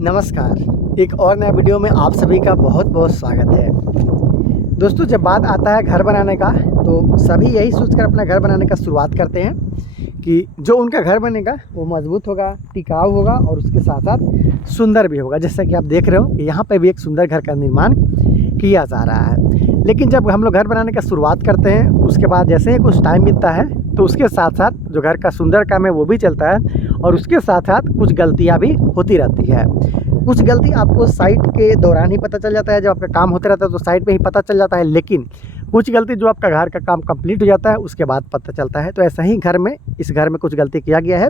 नमस्कार। एक और नया वीडियो में आप सभी का बहुत बहुत स्वागत है। दोस्तों, जब बात आता है घर बनाने का तो सभी यही सोचकर अपना घर बनाने का शुरुआत करते हैं कि जो उनका घर बनेगा वो मजबूत होगा, टिकाऊ होगा और उसके साथ साथ सुंदर भी होगा। जैसा कि आप देख रहे हो कि यहाँ पे भी एक सुंदर घर का निर्माण किया जा रहा है। लेकिन जब हम लोग घर बनाने का शुरुआत करते हैं उसके बाद जैसे ही कुछ टाइम बीतता है तो उसके साथ साथ जो घर का सुंदर काम है वो भी चलता है और उसके साथ साथ कुछ गलतियाँ भी होती रहती है। कुछ गलती आपको साइट के दौरान ही पता चल जाता है, जब आपका काम होता रहता है तो साइट पे ही पता चल जाता है। लेकिन कुछ गलती जो आपका घर का काम कंप्लीट हो जाता है उसके बाद पता चलता है। तो ऐसा ही इस घर में कुछ गलती किया गया है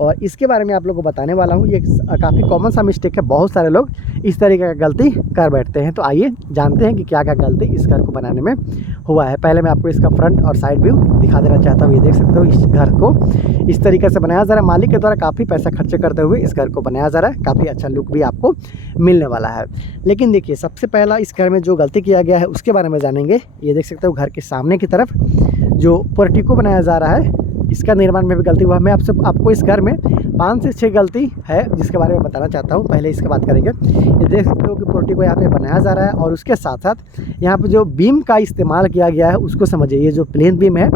और इसके बारे में आप लोगों को बताने वाला हूँ। ये काफ़ी कॉमन सा मिस्टेक है, बहुत सारे लोग इस तरीके का गलती कर बैठते हैं। तो आइए जानते हैं कि क्या क्या गलती इस घर को बनाने में हुआ है। पहले मैं आपको इसका फ्रंट और साइड व्यू दिखा देना चाहता हूँ। ये देख सकते हो इस घर को इस तरीके से बनाया जा रहा है। मालिक के द्वारा काफ़ी पैसा खर्च करते हुए इस घर को बनाया जा रहा है। काफ़ी अच्छा लुक भी आपको मिलने वाला है। लेकिन देखिए, सबसे पहला इस घर में जो गलती किया गया है उसके बारे में जानेंगे। ये देख सकते हो घर के सामने की तरफ जो पोर्टिको बनाया जा रहा है इसका निर्माण में भी गलती हुआ। मैं आपको इस घर में 5 से 6 गलती है जिसके बारे में बताना चाहता हूँ। पहले इसके बात करेंगे। ये देख सकते हो कि पोर्टिको यहाँ पे बनाया जा रहा है और उसके साथ साथ यहाँ पे जो बीम का इस्तेमाल किया गया है उसको समझिए। ये जो प्लेन बीम है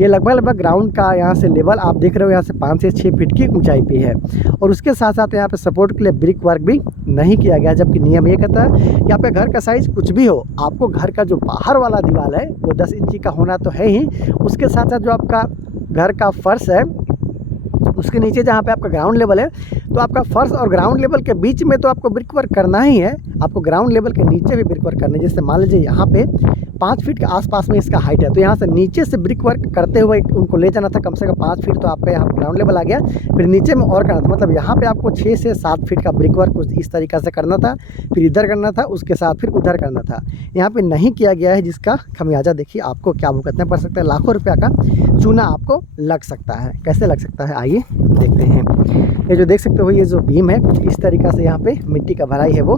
ये लगभग ग्राउंड का यहाँ से लेवल आप देख रहे हो, यहाँ से 5 से 6 फीट की ऊंचाई पे है। और उसके साथ साथ यहाँ पे सपोर्ट के लिए ब्रिक वर्क भी नहीं किया गया, जबकि नियम ये कहता है कि आपके घर का साइज़ कुछ भी हो, आपको घर का जो बाहर वाला दीवार है वो 10 इंची का होना तो है ही। उसके साथ साथ जो आपका घर का फर्श है उसके नीचे जहाँ पे आपका ग्राउंड लेवल है तो आपका फर्श और ग्राउंड लेवल के बीच में तो आपको ब्रिक वर्क करना ही है। आपको ग्राउंड लेवल के नीचे भी ब्रिक वर्क करना है। जैसे मान लीजिए यहाँ पे 5 फीट के आसपास में इसका हाइट है तो यहाँ से नीचे से ब्रिक वर्क करते हुए उनको ले जाना था। कम से कम 5 फीट तो आपका यहाँ ग्राउंड लेवल आ गया, फिर नीचे में और करना था। मतलब यहाँ पे आपको 6 से 7 फीट का ब्रिक वर्क इस तरीक़े से करना था, फिर इधर करना था, उसके साथ फिर उधर करना था। यहाँ पे नहीं किया गया है जिसका खमियाजा देखिए आपको क्या भुगतना पड़ सकता है। लाखों रुपया का चूना आपको लग सकता है। कैसे लग सकता है आइए देखते हैं। ये जो देख सकते हो ये जो बीम है इस तरीक़ा से यहाँ पे मिट्टी का भराई है वो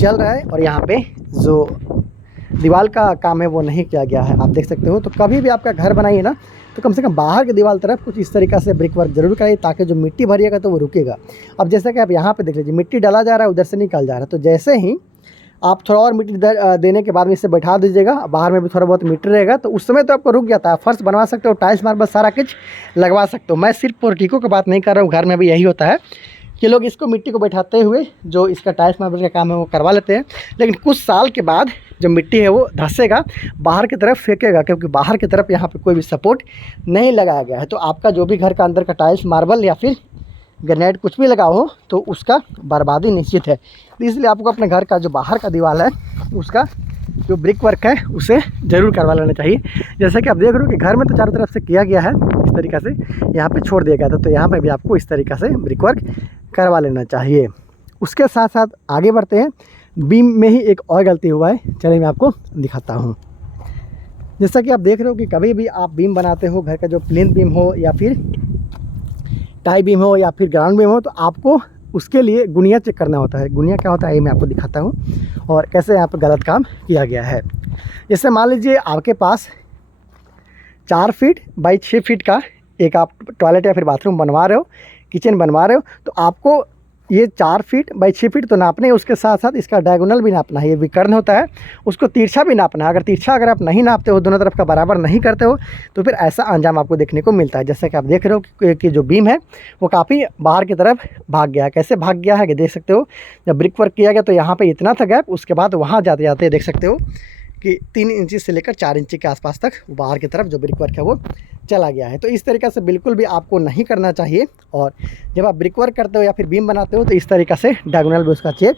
चल रहा है और यहाँ पे जो दीवार का काम है वो नहीं किया गया है। आप देख सकते हो। तो कभी भी आपका घर बनाइए ना तो कम से कम बाहर की दीवार तरफ कुछ इस तरीक़ा से ब्रिक वर्क जरूर कराइए ताकि जो मिट्टी भरिएगा तो वो रुकेगा। अब जैसा कि आप यहाँ पे देख लीजिए मिट्टी डाला जा रहा है, उधर से निकल जा रहा है। तो जैसे ही आप थोड़ा और मिट्टी देने के बाद में इसे बैठा दीजिएगा, बाहर में भी थोड़ा बहुत मिट्टी रहेगा तो उस समय तो आपको रुक जाता है। फर्श बनवा सकते हो, टाइल्स मार्बल सारा कुछ लगवा सकते हो। मैं सिर्फ पोर्टिको की बात नहीं कर रहा हूँ, घर में भी यही होता है कि लोग इसको मिट्टी को बैठाते हुए जो इसका टाइल्स मार्बल का काम है वो करवा लेते हैं। लेकिन कुछ साल के बाद जो मिट्टी है वो धंसेगा, बाहर की तरफ फेंकेगा, क्योंकि बाहर की तरफ यहाँ पे कोई भी सपोर्ट नहीं लगाया गया है। तो आपका जो भी घर का अंदर का टाइल्स मार्बल या फिर ग्रेनाइट कुछ भी लगा हो तो उसका बर्बादी निश्चित है। इसलिए आपको अपने घर का जो बाहर का दीवार है उसका जो ब्रिक वर्क है उसे ज़रूर करवा लेना चाहिए। जैसा कि आप देख रहे हो कि घर में तो चारों तरफ से किया गया है इस तरीक़े से, यहाँ पे छोड़ दिया गया था। तो यहाँ पे भी आपको इस तरीक़े से ब्रिक वर्क करवा लेना चाहिए। उसके साथ साथ आगे बढ़ते हैं। बीम में ही एक और गलती हुआ है, चलिए मैं आपको दिखाता हूँ। जैसा कि आप देख रहे हो कि कभी भी आप बीम बनाते हो, घर का जो प्लेन बीम हो या फिर टाई बीम हो या फिर ग्राउंड बीम हो, तो आपको उसके लिए गुनिया चेक करना होता है। गुनिया क्या होता है ये मैं आपको दिखाता हूँ और कैसे यहाँ पर गलत काम किया गया है। जैसे मान लीजिए आपके पास 4 फीट बाई 6 फीट का एक आप टॉयलेट या फिर बाथरूम बनवा रहे हो, किचन बनवा रहे हो, तो आपको ये 4 फीट बाई 6 फीट तो नापना है। उसके साथ साथ इसका डायगोनल भी नापना है। ये विकर्ण होता है उसको तिरछा भी नापना है। अगर आप नहीं नापते हो, दोनों तरफ का बराबर नहीं करते हो तो फिर ऐसा अंजाम आपको देखने को मिलता है। जैसा कि आप देख रहे हो कि जो बीम है वो काफ़ी बाहर की तरफ भाग गया है। कैसे भाग गया है कि देख सकते हो, जब ब्रिक वर्क किया गया तो यहाँ पर इतना था गैप, उसके बाद वहाँ जाते जाते देख सकते हो कि 3 इंची से लेकर 4 इंची के आसपास तक बाहर की तरफ जो ब्रिक वर्क है वो चला गया है। तो इस तरीक़े से बिल्कुल भी आपको नहीं करना चाहिए। और जब आप ब्रिक वर्क करते हो या फिर बीम बनाते हो तो इस तरीक़े से डायगोनल भी उसका चेक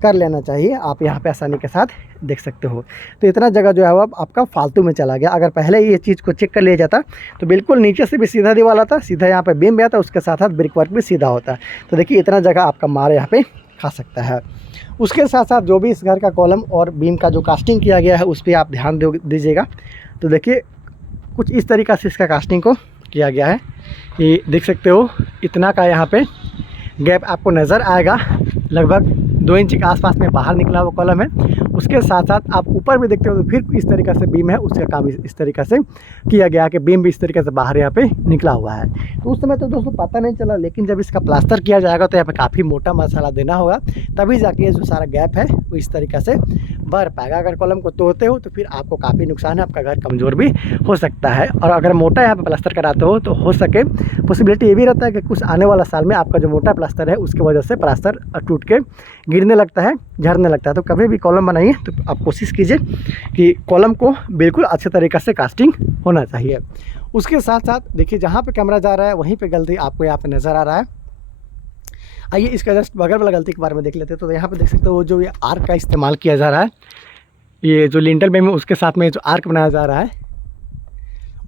कर लेना चाहिए। आप यहाँ पे आसानी के साथ देख सकते हो। तो इतना जगह जो है वो आपका फालतू में चला गया। अगर पहले ही ये चीज़ को चेक कर लिया जाता तो बिल्कुल नीचे से भी सीधा दीवार आता, सीधा यहाँ पर बीम भी आता, उसके साथ साथ ब्रिक वर्क भी सीधा होता। तो देखिए इतना जगह आपका मार यहाँ पर खा सकता है। उसके साथ साथ जो भी इस घर का कॉलम और बीम का जो कास्टिंग किया गया है उस पर आप ध्यान दीजिएगा। तो देखिए कुछ इस तरीक़ा से इसका कास्टिंग को किया गया है। ये देख सकते हो इतना का यहाँ पे गैप आपको नज़र आएगा, लगभग 2 इंच के आसपास में बाहर निकला हुआ कॉलम है। उसके साथ साथ आप ऊपर भी देखते हो तो फिर इस तरीक़े से बीम है, उसका काम इस तरीक़े से किया गया कि बीम भी इस तरीक़े से बाहर यहाँ पे निकला हुआ है। तो उस समय तो दोस्तों पता नहीं चला, लेकिन जब इसका प्लास्टर किया जाएगा तो यहाँ पे काफ़ी मोटा मसाला देना होगा, तभी जाके ये जो सारा गैप है वो इस तरीक़े से भर पाएगा। अगर कॉलम को तोड़ते हो तो फिर आपको काफ़ी नुकसान है, आपका घर कमज़ोर भी हो सकता है। और अगर मोटा यहाँ पे प्लास्टर कराते हो तो हो सके पॉसिबिलिटी ये भी रहता है कि कुछ आने वाला साल में आपका जो मोटा प्लास्टर है उसकी वजह से प्लास्टर टूट के गिरने लगता है, झड़ने लगता है। तो कभी भी कॉलम बनाइए तो आप कोशिश कीजिए कि कॉलम को बिल्कुल अच्छे तरीक़े से कास्टिंग होना चाहिए। उसके साथ साथ देखिए जहाँ पे कैमरा जा रहा है वहीं पे गलती आपको यहाँ पे नज़र आ रहा है। आइए इसका जस्ट बगल वाला गलती के बारे में देख लेते हैं। तो यहाँ पे देख सकते हो जो ये आर्क का इस्तेमाल किया जा रहा है, ये जो लिंटल बीम है उसके साथ में जो आर्क बनाया जा रहा है,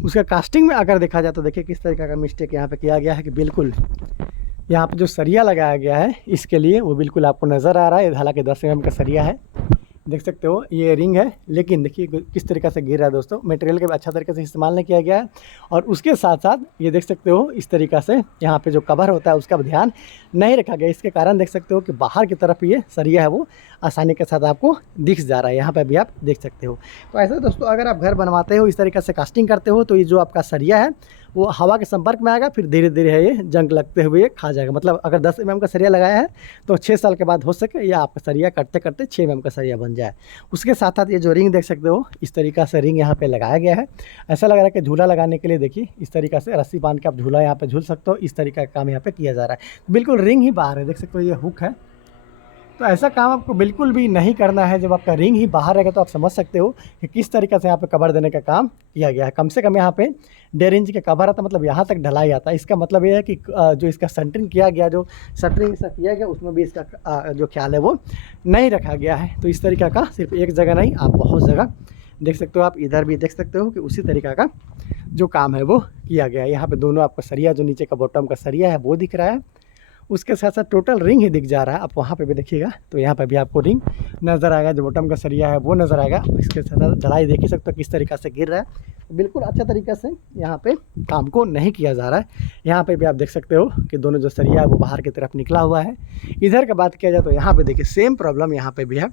उसका कास्टिंग में अगर देखा जाए तो देखिए किस तरीके का मिस्टेक यहाँ पे किया गया है कि बिल्कुल यहाँ पे जो सरिया लगाया गया है इसके लिए वो बिल्कुल आपको नज़र आ रहा है। हालांकि 10 mm का सरिया है, देख सकते हो ये रिंग है, लेकिन देखिए किस तरीके से गिर रहा है दोस्तों। मटेरियल के अच्छा तरीके से इस्तेमाल नहीं किया गया है। और उसके साथ साथ ये देख सकते हो इस तरीक़ा से यहाँ पे जो कवर होता है उसका ध्यान नहीं रखा गया। इसके कारण देख सकते हो कि बाहर की तरफ ये सरिया है वो आसानी के साथ आपको दिख जा रहा है, यहाँ पे भी आप देख सकते हो। तो ऐसा दोस्तों अगर आप घर बनवाते हो, इस तरीके से कास्टिंग करते हो, तो ये जो आपका सरिया है वो हवा के संपर्क में आएगा, फिर धीरे धीरे है ये जंग लगते हुए खा जाएगा। मतलब अगर 10 mm का सरिया लगाया है तो 6 साल के बाद हो सके या आपका सरिया करते करते 6 mm का सरिया बन जाए। उसके साथ साथ ये जो रिंग देख सकते हो इस तरीक़ा से रिंग यहाँ पे लगाया गया है। ऐसा लग रहा है कि झूला लगाने के लिए देखिए इस तरीक़ा से रस्सी बांध के आप झूला यहाँ पे झूल सकते हो, इस तरीक़ा का काम यहाँ पे किया जा रहा है। बिल्कुल रिंग ही बाहर है, देख सकते हो ये हुक है। तो ऐसा काम आपको बिल्कुल भी नहीं करना है। जब आपका रिंग ही बाहर रहेगा तो आप समझ सकते हो कि किस तरीके से यहाँ पे कवर देने का काम किया गया है। कम से कम यहाँ पे 1.5 इंच का कवर आता, मतलब यहाँ तक ढलाई आता है। इसका मतलब ये है कि जो इसका सेंटरिंग किया गया, जो शटरिंग इसका किया गया, उसमें भी इसका जो ख्याल है वो नहीं रखा गया है। तो इस तरीक़ा का सिर्फ एक जगह नहीं, आप बहुत जगह देख सकते हो। आप इधर भी देख सकते हो कि उसी तरीक़ा का जो काम है वो किया गया है। यहाँ पे दोनों आपका सरिया, जो नीचे का बॉटम का सरिया है वो दिख रहा है, उसके साथ साथ टोटल रिंग ही दिख जा रहा है। आप वहाँ पे भी देखिएगा तो यहाँ पे भी आपको रिंग नज़र आएगा, जो बॉटम का सरिया है वो नज़र आएगा। इसके साथ साथ ढलाई देख ही सकते हो किस तरीक़े से गिर रहा है। बिल्कुल अच्छा तरीक़े से यहाँ पे काम को नहीं किया जा रहा है। यहाँ पे भी आप देख सकते हो कि दोनों जो सरिया है वो बाहर की तरफ निकला हुआ है। इधर का बात किया जाए तो यहाँ पर देखिए सेम प्रॉब्लम यहाँ पर भी है।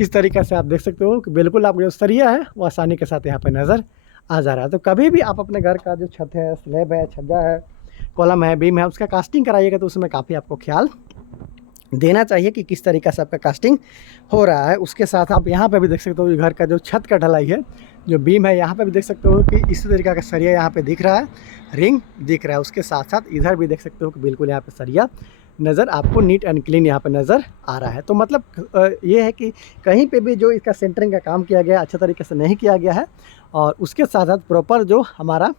इस तरीक़े से आप देख सकते हो कि बिल्कुल आपका जो सरिया है वो आसानी के साथ यहाँ पर नज़र आ जा रहा है। तो कभी भी आप अपने घर का जो छत है, स्लैब है, छज्जा है, कॉलम है, बीम है, उसका कास्टिंग कराइएगा तो उसमें काफ़ी आपको ख्याल देना चाहिए कि किस तरीक़े से आपका कास्टिंग हो रहा है। उसके साथ आप यहाँ पे भी देख सकते हो घर का जो छत का ढलाई है, जो बीम है, यहाँ पे भी देख सकते हो कि इसी तरीक़े का सरिया यहाँ पे दिख रहा है, रिंग दिख रहा है। उसके साथ साथ इधर भी देख सकते हो कि बिल्कुल यहाँ पे सरिया नज़र आपको नीट एंड क्लीन यहाँ पे नज़र आ रहा है। तो मतलब ये है कि कहीं पे भी जो इसका सेंटरिंग का काम किया गया अच्छे तरीके से नहीं किया गया है। और उसके साथ साथ प्रॉपर जो हमारा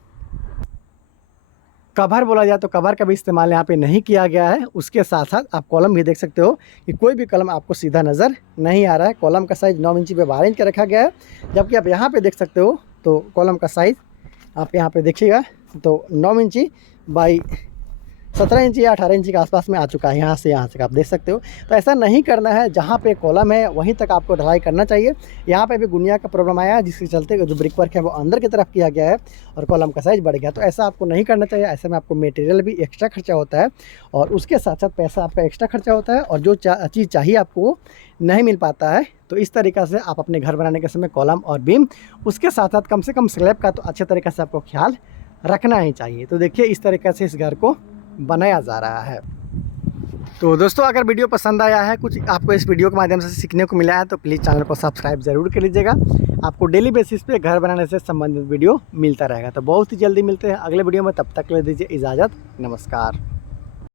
कवर बोला जाए तो कवर का भी इस्तेमाल यहाँ पे नहीं किया गया है। उसके साथ साथ आप कॉलम भी देख सकते हो कि कोई भी कॉलम आपको सीधा नज़र नहीं आ रहा है। कॉलम का साइज़ 9 इंची पे 12 इंच का रखा गया है, जबकि आप यहाँ पे देख सकते हो तो कॉलम का साइज़ आप यहाँ पे देखिएगा तो 9 इंची बाई 17 इंची या 18 इंची के आसपास में आ चुका है, यहाँ से आप देख सकते हो। तो ऐसा नहीं करना है, जहाँ पे कॉलम है वहीं तक आपको ढलाई करना चाहिए। यहाँ पे भी गुनिया का प्रॉब्लम आया है, जिसके चलते जो ब्रिक वर्क है वो अंदर की तरफ किया गया है और कॉलम का साइज़ बढ़ गया। तो ऐसा आपको नहीं करना चाहिए। ऐसे में आपको मटेरियल भी एक्स्ट्रा खर्चा होता है और उसके साथ साथ पैसा आपका एक्स्ट्रा खर्चा होता है और जो चीज़ चाहिए आपको नहीं मिल पाता है। तो इस तरीक़े से आप अपने घर बनाने के समय कॉलम और बीम, उसके साथ साथ कम से कम स्लैब का तो अच्छे तरीके से आपको ख्याल रखना ही चाहिए। तो देखिए इस तरीके से इस घर को बनाया जा रहा है। तो दोस्तों अगर वीडियो पसंद आया है, कुछ आपको इस वीडियो के माध्यम से सीखने को मिला है, तो प्लीज़ चैनल को सब्सक्राइब ज़रूर कर लीजिएगा। आपको डेली बेसिस पे घर बनाने से संबंधित वीडियो मिलता रहेगा। तो बहुत ही जल्दी मिलते हैं अगले वीडियो में, तब तक ले दीजिए इजाज़त, नमस्कार।